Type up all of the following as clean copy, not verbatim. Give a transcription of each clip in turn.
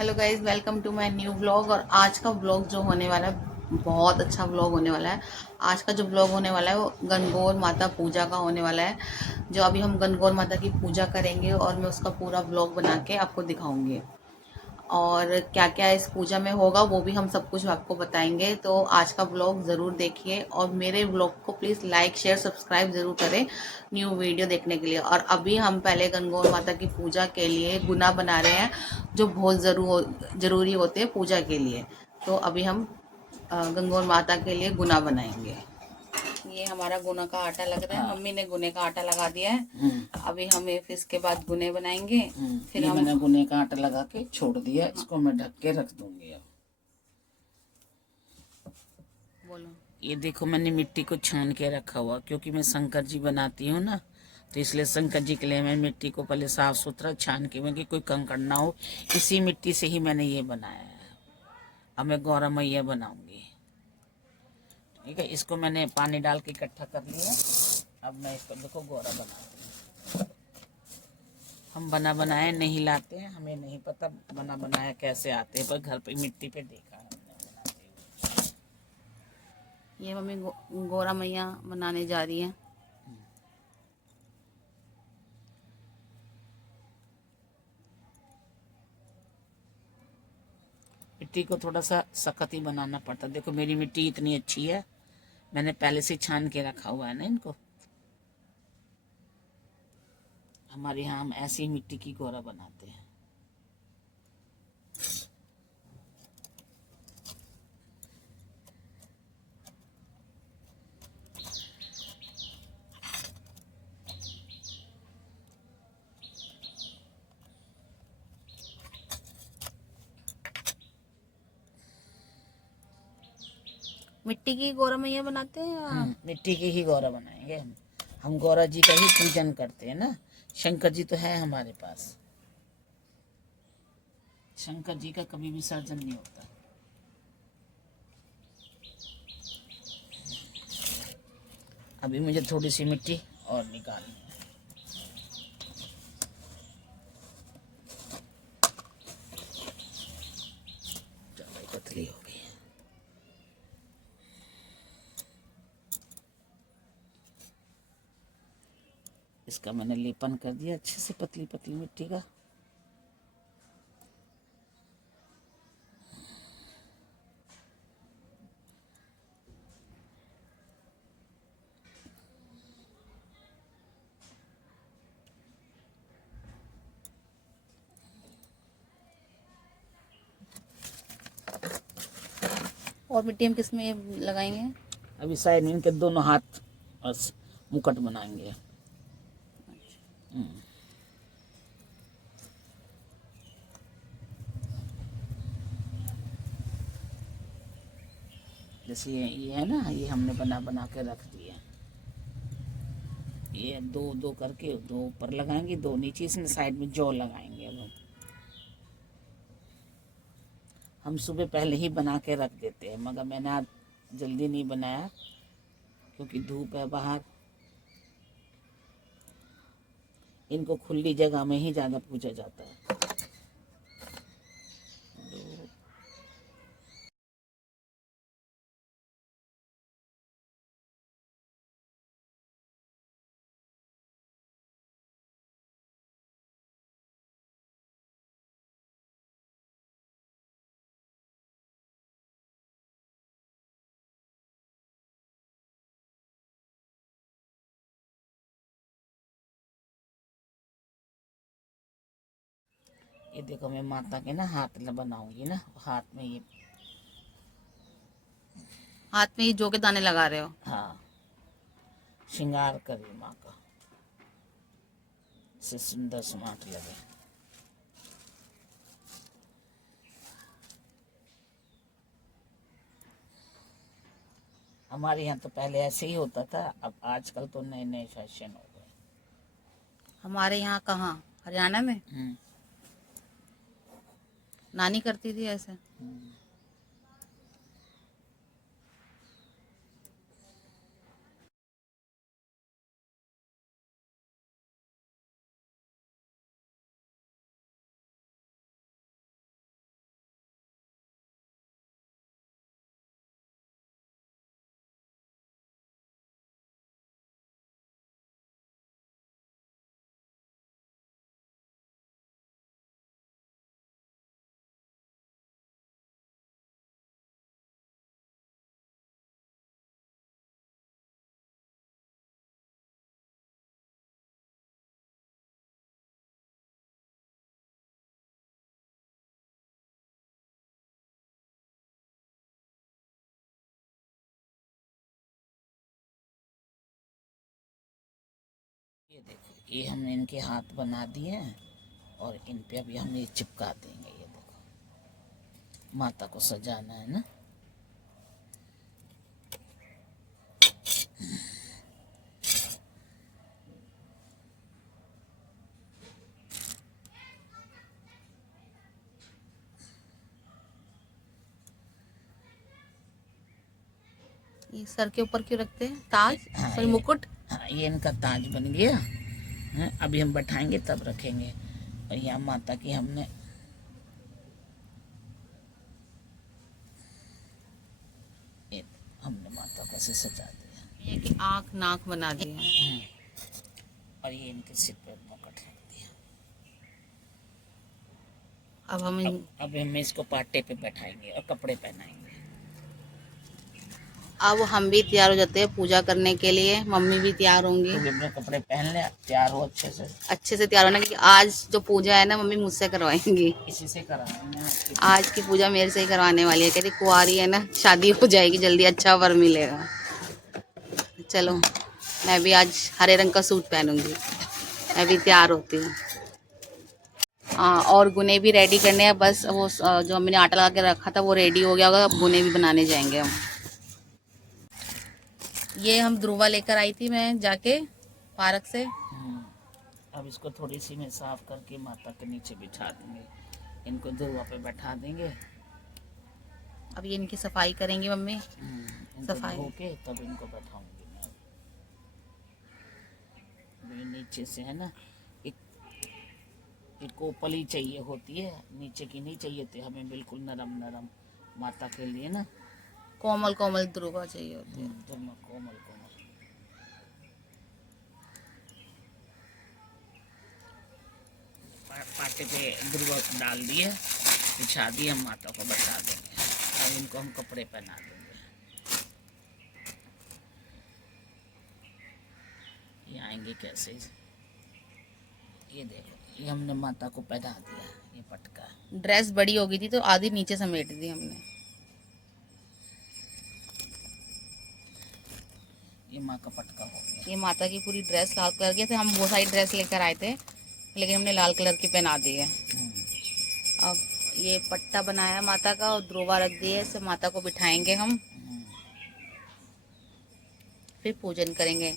Hello guys, welcome to my new vlog. और आज का व्लॉग जो होने वाला है बहुत अच्छा व्लॉग होने वाला है। आज का जो व्लॉग होने वाला है वो गणगौर माता पूजा का होने वाला है। जो अभी हम गणगौर माता की पूजा करेंगे और मैं उसका पूरा व्लॉग बना के आपको दिखाऊंगी। और क्या क्या इस पूजा में होगा वो भी हम सब कुछ आपको बताएंगे। तो आज का व्लॉग ज़रूर देखिए और मेरे व्लॉग को प्लीज़ लाइक शेयर सब्सक्राइब ज़रूर करें न्यू वीडियो देखने के लिए। और अभी हम पहले गणगौर माता की पूजा के लिए गुना बना रहे हैं, जो बहुत ज़रूरी होते हैं पूजा के लिए। तो अभी हम गणगौर माता के लिए गुना बनाएंगे। ये हमारा गुना का आटा लग रहा है। हाँ। मम्मी ने गुने का आटा लगा दिया है। अभी हम फिर इसके बाद गुने बनाएंगे। फिर ये हम मैंने गुने का आटा लगा के छोड़ दिया, इसको मैं ढक के रख दूंगी। अब बोलो। ये देखो, मैंने मिट्टी को छान के रखा हुआ, क्योंकि मैं शंकर जी बनाती हूँ ना, तो इसलिए शंकर जी के लिए मैं मिट्टी को पहले साफ सुथरा छान के, मैं कि कोई कंकड़ ना हो। इसी मिट्टी से ही मैंने ये बनाया है। अब मैं गौरा मैया बनाऊंगी। ठीक है, इसको मैंने पानी डाल के इकट्ठा कर लिया। अब मैं इसको देखो गौरा बनाती हूँ। हम बना बनाए नहीं लाते हैं, हमें नहीं पता बना बनाया कैसे आते हैं, पर घर पे मिट्टी पे देखा है हमने बनाते हुए। ये मम्मी गोरा मैया बनाने जा रही है। मिट्टी को थोड़ा सा सख्त ही बनाना पड़ता है। देखो मेरी मिट्टी इतनी अच्छी है, मैंने पहले से छान के रखा हुआ है ना इनको। हमारे यहाँ हम ऐसी मिट्टी की गोरा बनाते हैं। मिट्टी की गोरा मैया बनाते हैं या? मिट्टी की ही गौरा बनाएंगे हम गौरा जी का ही पूजन करते हैं ना। शंकर जी तो है हमारे पास। शंकर जी का कभी विसर्जन नहीं होता। अभी मुझे थोड़ी सी मिट्टी और निकालनी है। ज़्यादा पतली हो गई है। इसका मैंने लेपन कर दिया अच्छे से, पतली पतली मिट्टी का। और मिट्टी हम किस में लगाएंगे? अभी शायद इनके दोनों हाथ बस मुकुट बनाएंगे। जैसे ये है ना, ये हमने बना बना के रख दिए। ये दो दो करके, दो ऊपर लगाएंगे, दो नीचे, इसमें साइड में जौ लगाएंगे। अब हम सुबह पहले ही बना के रख देते हैं, मगर मैंने आज जल्दी नहीं बनाया क्योंकि धूप है बाहर। इनको खुली जगह में ही ज़्यादा पूजा जाता है। ये देखो, मैं माता के ना हाथ बनाऊंगी ना, हाथ में ये। हाथ में ही जौ के दाने लगा रहे हो? हाँ, श्रृंगार करी माँ का, से सुंदर स्मार्ट लगे। हमारे यहाँ तो पहले ऐसे ही होता था, अब आजकल तो नए नए फैशन हो गए। हमारे यहाँ कहाँ, हरियाणा में नानी करती थी ऐसे। ये देखो, ये हमने इनके हाथ बना दिए हैं और इन पे अभी हम ये चिपका देंगे। ये देखो, माता को सजाना है ना। ये सर के ऊपर क्यों रखते हैं ताज? हाँ, सॉरी, मुकुट। हाँ, ये इनका ताज बन गया है। अभी हम बैठाएंगे तब रखेंगे। और यहाँ माता की हमने माता को ऐसे सजा दिया। ये कि आँख नाक बना दिया। और ये इनके सिर पे मुकुट रख दिया। अब हम इसको पाटे पे बैठाएंगे और कपड़े पहनाएंगे। अब हम भी तैयार हो जाते हैं पूजा करने के लिए। मम्मी भी तैयार होंगी। तो अपने कपड़े पहन ले, तैयार हो अच्छे से तैयार होना, क्योंकि आज जो पूजा है ना मम्मी मुझसे करवाएंगी। इसी से कराएंगे। आज की पूजा मेरे से ही करवाने वाली है। कहती कुंवारी है ना, शादी हो जाएगी जल्दी, अच्छा वर मिलेगा। चलो, मैं भी आज हरे रंग का सूट पहनूंगी। मैं भी तैयार होती हूँ। हाँ, और गुने भी रेडी करने हैं। बस वो जो मैंने आटा लगा के रखा था वो रेडी हो गया होगा। अब गुने भी बनाने जाएंगे हम। ये हम ध्रुवा लेकर आई थी मैं जाके पार्क से। अब इसको थोड़ी सी में साफ करके माता के नीचे बिठा देंगे। इनको ध्रुवा पे बैठा देंगे। अब ये इनकी सफाई करेंगी मम्मी। सफाई होके तब इनको बैठाऊंगी मैं। नीचे से है ना, एक कोपली चाहिए होती है, नीचे की नहीं चाहिए थी हमें। बिल्कुल नरम नरम माता के लिए ना, कोमल कोमल ध्रुवा चाहिए होती है। दोनों कोमल कोमल। पाटे पे ध्रुवा डाल दिए, बिछा दिए, हम माता को बैठा देंगे और इनको हम कपड़े पहना देंगे। ये आएंगे कैसे? ये देखो, ये हमने माता को पहना दिया। ये पटका, ड्रेस बड़ी हो गई थी तो आधी नीचे समेट दी हमने। ये माँ का पटका हो गया। ये माता की पूरी ड्रेस लाल कलर की थी। हम वो सारी ड्रेस लेकर आए थे, लेकिन हमने लाल कलर की पहना दी है। अब ये पट्टा बनाया माता का और ध्रुवा रख दिए। इसे माता को बिठाएंगे हम, फिर पूजन करेंगे।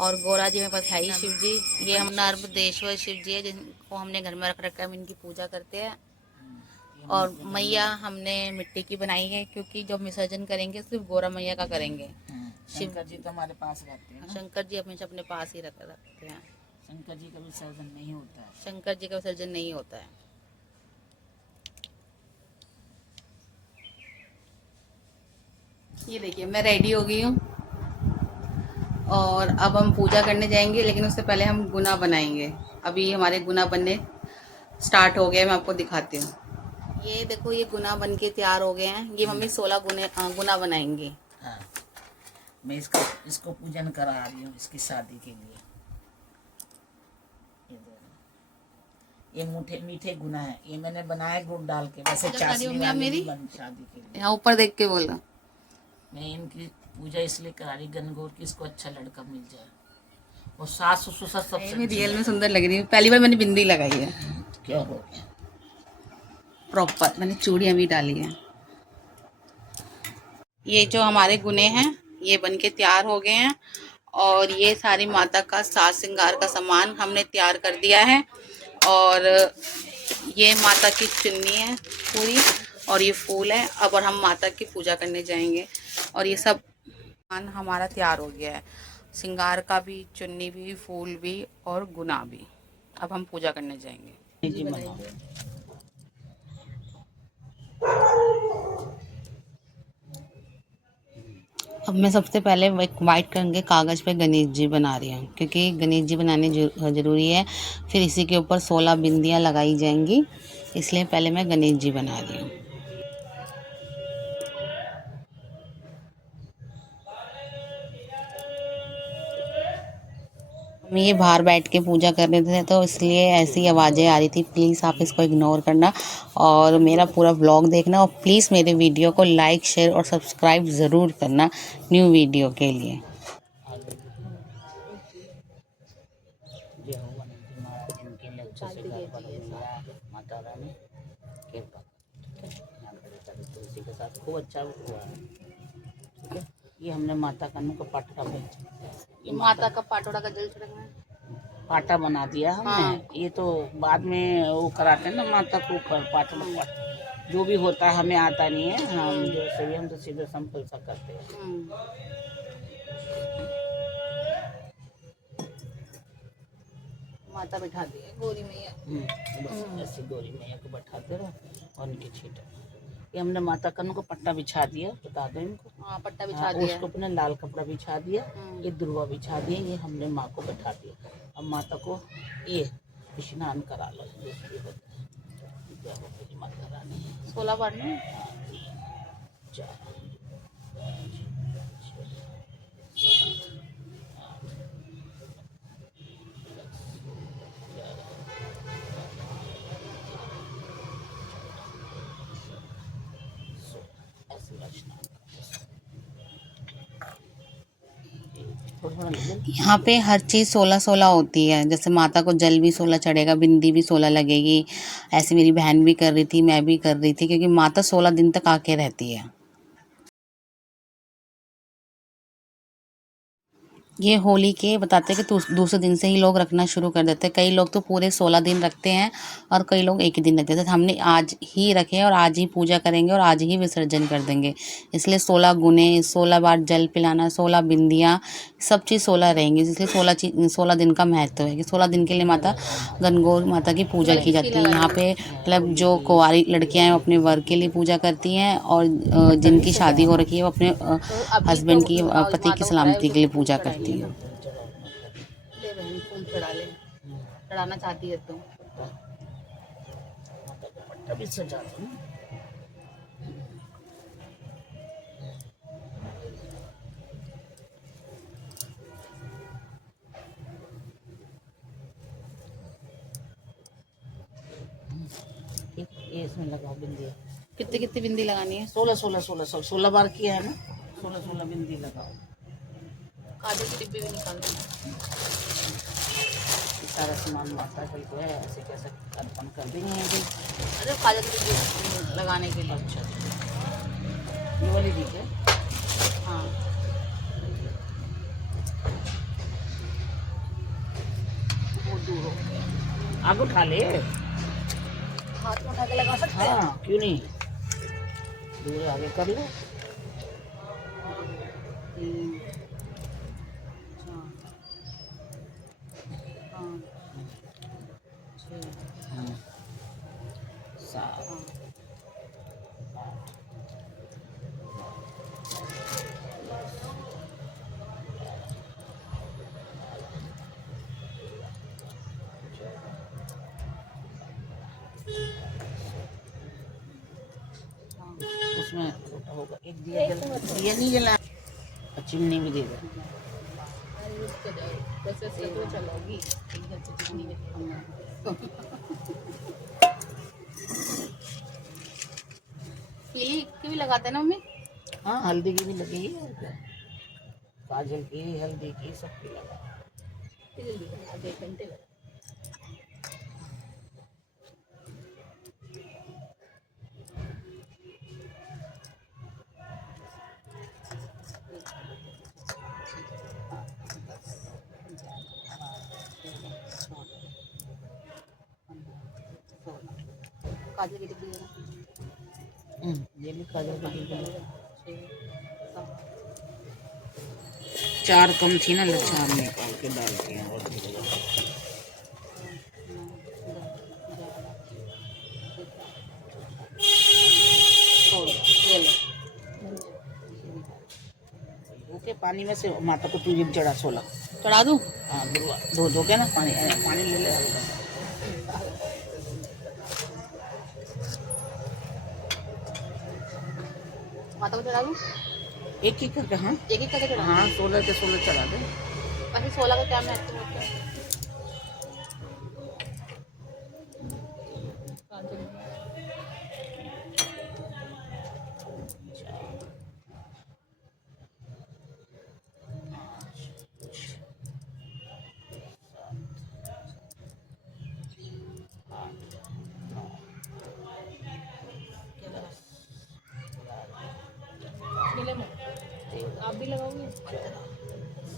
और गौरा जी में पास है ही शिव जी। ये हम नर्मदेश्वर शिव जी है जिनको हमने घर में रख रखा है। हम इनकी पूजा करते हैं। और मैया हमने मिट्टी की बनाई है, क्योंकि जब विसर्जन करेंगे सिर्फ गौरा मैया का करेंगे। शंकर जी तो हमारे पास रहते हैं। शंकर जी हमेशा अपने पास ही रखते हैं। शंकर जी का विसर्जन नहीं होता है। शंकर जी का विसर्जन नहीं होता है। ये देखिए, मैं रेडी हो गई हूँ और अब हम पूजा करने जाएंगे। लेकिन उससे पहले हम गुना बनाएंगे। अभी हमारे गुना बनने स्टार्ट हो गए। मैं आपको दिखाती हूँ। ये देखो, ये गुना बन के तैयार हो गए हैं। ये मम्मी 16 गुना बनाएंगी। हाँ, मैं इसको पूजन करा रही हूँ इसकी शादी के लिए। ये मीठे गुना है। ये मैंने बनाया गुड़ डाल के। वैसे चाशनी वाली मेरी शादी के लिए। यहाँ ऊपर देख के बोलो। मैं इनकी पूजा इसलिए करा रही, गनगौर की इसको अच्छा लड़का मिल जाए। और सास ससुर सबसे रियल में सुंदर लग रही है। पहली बार मैंने बिंदी लगाई है। क्या हो गया? प्रॉपर मैंने चूड़ियाँ भी डाली हैं। ये जो हमारे गुने हैं ये बन के तैयार हो गए हैं। और ये सारी माता का साज श्रृंगार का सामान हमने तैयार कर दिया है। और ये माता की चुन्नी है पूरी, और ये फूल है। अब और हम माता की पूजा करने जाएंगे। और ये सब सामान हमारा तैयार हो गया है, श्रृंगार का भी, चुन्नी भी, फूल भी और गुना भी। अब हम पूजा करने जाएंगे। जी अब मैं सबसे पहले वाइट रंग के कागज़ पे गणेश जी बना रही हूँ, क्योंकि गणेश जी बनाने ज़रूरी है। फिर इसी के ऊपर 16 बिंदियाँ लगाई जाएंगी, इसलिए पहले मैं गणेश जी बना रही हूँ। हम ये बाहर बैठ के पूजा कर रहे थे तो इसलिए ऐसी आवाज़ें आ रही थी। प्लीज़ आप इसको इग्नोर करना और मेरा पूरा व्लॉग देखना। और प्लीज़ मेरे वीडियो को लाइक, शेयर और सब्सक्राइब ज़रूर करना न्यू वीडियो के लिए। अच्छे से घर पर मिला माता रानी कृपा करे। तुलसी के साथ खूब अच्छा हुआ है। ठीक है, ये हमने माता कन्नू का पाटा ये माता का पाटोड़ा का जल छिड़कना है। पाटा बना दिया हमने। हाँ। ये तो बाद में वो कराते हैं ना माता को ऊपर पाटा जो भी होता है हमें आता नहीं है। हम जो सही हम तो सीधे सिंपल सा करते हैं। माता बिठा दी है गौरी मैया। बस ऐसे गौरी मैया को बैठाते रहो और उनकी छीटा। ये हमने माता कन्नू को पट्टा बिछा दिया, बता दो इनको। हाँ, पट्टा बिछा दिया। उसको अपने लाल कपड़ा बिछा दिया, ये दुर्वा बिछा दिया, ये हमने माँ को बैठा दिया। अब माता को ये स्नान करा लो। जय हो तेरी माता रानी। 16 बार ना। 4 यहाँ पे हर चीज़ 16-16 होती है। जैसे माता को जल भी 16 चढ़ेगा, बिंदी भी 16 लगेगी। ऐसे मेरी बहन भी कर रही थी, मैं भी कर रही थी, क्योंकि माता 16 दिन तक आके रहती है। ये होली के बताते हैं कि दूसरे दिन से ही लोग रखना शुरू कर देते हैं। कई लोग तो पूरे 16 दिन रखते हैं और कई लोग एक ही दिन रखते हैं। हमने आज ही रखे हैं और आज ही पूजा करेंगे और आज ही विसर्जन कर देंगे। इसलिए 16 गुने, 16 बार जल पिलाना, 16 बिंदियाँ, सब चीज़ 16 रहेंगी। इसलिए 16 दिन का महत्व है कि 16 दिन के लिए माता गणगौर माता की पूजा की जाती है। यहाँ पे मतलब जो कुंवारी लड़कियाँ हैं वो अपने वर के लिए पूजा करती हैं और जिनकी शादी हो रखी है वो अपने हस्बैंड की, पति की सलामती के लिए पूजा करती है। ले बहन फूल चढ़ा ले, चढ़ाना चाहती है तो। अभी सजा दो। ये इसमें लगाओ बिंदी। कितनी कितनी बिंदी लगानी है? 16 बार किया है ना। 16 बिंदी लगाओ। काजल की डिब्बी भी निकाल दो। सारा सामान माता का तो है, ऐसे कैसे अर्पण कर देंगे। अरे काजल की डिब्बी लगाने के लिए। अच्छा, ये वाली ठीक है। हाँ, वो दूर हो गया। आग उठा ले, हाथ में उठा के लगा सकते हैं। हाँ क्यों नहीं, दूर आगे कर लो। 3 4 5 6 7 उसमें होगा एक दिया दिया नहीं जला, चिमनी भी दे दो। तो चलोगी। पीली की भी लगाते हैं ना मम्मी? हाँ हल्दी की भी लगी है, काजल की, हल्दी की, सबकी लगा। आधे घंटे लगा। काजल की डिब्बी देना। ये भी काजल की डिब्बी। 4 कम थी ना, लच्छा निकाल के डालती हैं और ओके। पानी में से माता को तू चढ़ा 16 चढ़ा दूँ? हाँ धो धो के ना पानी पानी ले ले। माता को चढ़ा दूँ? एक एक करके। हाँ एक एक करके चढ़ा। हाँ 16 के 16 चढ़ा दे। वैसे 16 का क्या महत्व होता है?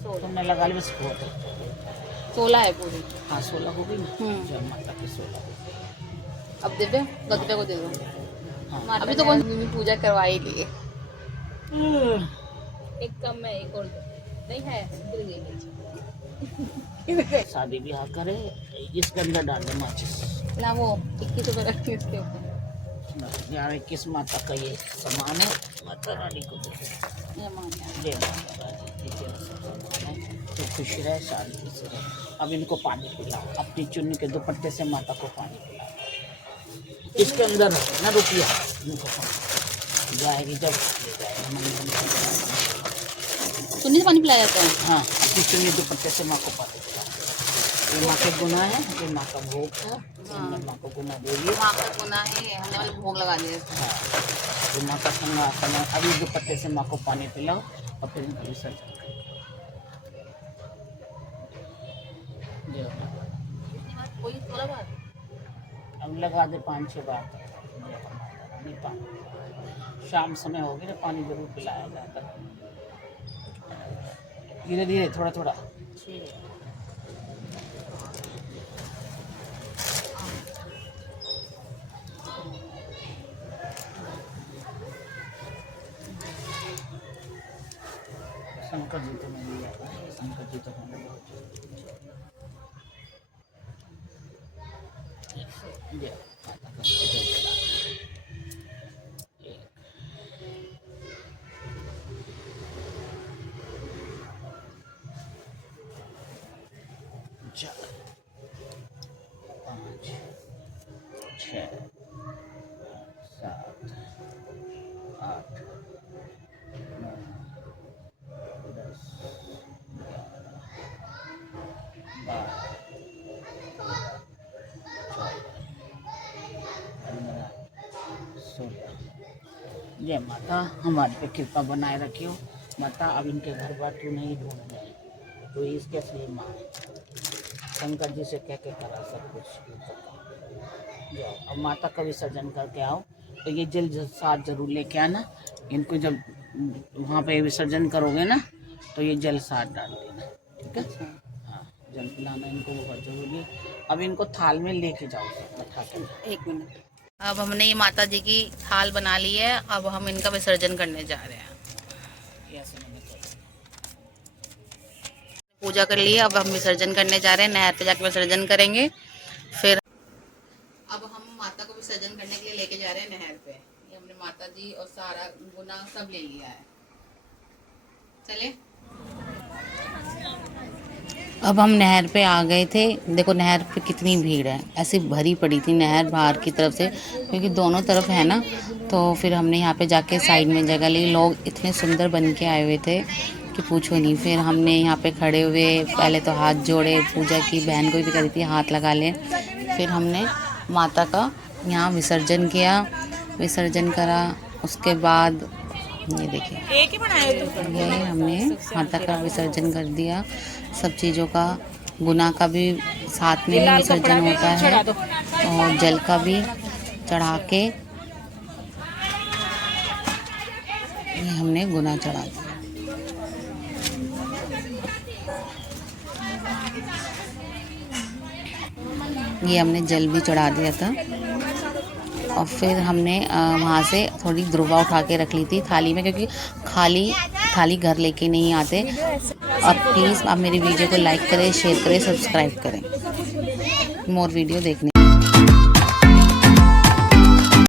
तुमने लगा ली बस बहुत है। 16 है पूरी। हाँ 16 हो गई ना। हम्म। जय माता की 16 हो गई। अब दिव्या गद्दे को दे दो। हाँ अभी तो मम्मी पूजा करवा ही ली है। एक कम है, एक और नहीं है, गिर गई नीचे। शादी ब्याह करे इसके अंदर डाल दे माचिस। ना वो 21 रुपए रखती है इसके ऊपर। यार 21 माता का ये सामान है, माता रानी को दे दो। ये मान लिया। जय माता रानी की जय सामान है, तो खुश रहे शांति से रहे। अब इनको पानी पिलाओ, अपनी चुन्नी के दुपट्टे से माता को पानी पिलाओ। इसके अंदर है ना रुपया, इनको पानी जाएगी जब ले जाएगा मंदिर में। चुन्नी से पानी पिलाया जाता है। हाँ अपनी चुन्नी दुपट्टे से माँ को पानी पिलाओ। ये माँ के गुना है, ये माँ का भोग है, हमने माँ को गुना दे दिया। माँ का गुना है, हमने वाले भोग लगा दिया। हाँ ये माँ का सिंहासन है। अभी दुपट्टे से माँ को पानी पिलाओ और फिर इनका विसर्जन करो। जय माता। कोई 16 बार अब लगा दे 5-6 बार तक। नहीं पानी शाम समय होगी ना, पानी जरूर पिलाया जाता है। धीरे धीरे थोड़ा थोड़ा। शंकर जी तो नहीं लिया, शंकर जी तो हमें बहुत जय माता का जय जला। चार 5 6 7 8 9 10 11 12 जय माता, हमारे पे कृपा बनाए रखियो माता। अब इनके घर बार तू नहीं ढूंढ जाए, तो इसके असली माँ है। शंकर जी से कह के करा सब कुछ जाओ। अब माता का विसर्जन करके आओ, तो ये जल साथ जरूर लेके आना। इनको जब वहाँ पे विसर्जन करोगे ना, तो ये जल साथ डाल देना, ठीक है। हाँ जल पिलाना इनको बहुत जरूरी है। अब इनको थाल में लेके जाओ उठा के। 1 मिनट। अब हमने ये माता जी की थाल बना ली है, अब हम इनका विसर्जन करने जा रहे हैं। ऐसे मैंने कर दिया। पूजा कर ली, अब हम विसर्जन करने जा रहे हैं। नहर पे जाके विसर्जन करेंगे। फिर अब हम माता को विसर्जन करने के लिए लेके जा रहे हैं नहर पे। ये हमने माता जी और सारा गुना सब ले लिया है। चले अब हम नहर पे आ गए थे। देखो नहर पे कितनी भीड़ है, ऐसी भरी पड़ी थी नहर बाहर की तरफ से, क्योंकि दोनों तरफ है ना। तो फिर हमने यहाँ पे जाके साइड में जगह ली। लोग इतने सुंदर बन के आए हुए थे कि पूछो नहीं। फिर हमने यहाँ पे खड़े हुए, पहले तो हाथ जोड़े, पूजा की, बहन को भी करी थी हाथ लगा ले। फिर हमने माता का यहाँ विसर्जन किया, विसर्जन करा। उसके बाद ये देखिए, ये हमने माता का विसर्जन कर दिया। सब चीज़ों का, गुना का भी साथ में ही विसर्जन होता है, और जल का भी चढ़ा के ये हमने गुना चढ़ा दिया। ये हमने जल भी चढ़ा दिया था। और फिर हमने वहाँ से थोड़ी दुर्वा उठा के रख ली थी थाली में, क्योंकि खाली थाली घर लेके नहीं आते। अब प्लीज़ आप मेरी वीडियो को लाइक करें, शेयर करें, सब्सक्राइब करें मोर वीडियो देखने।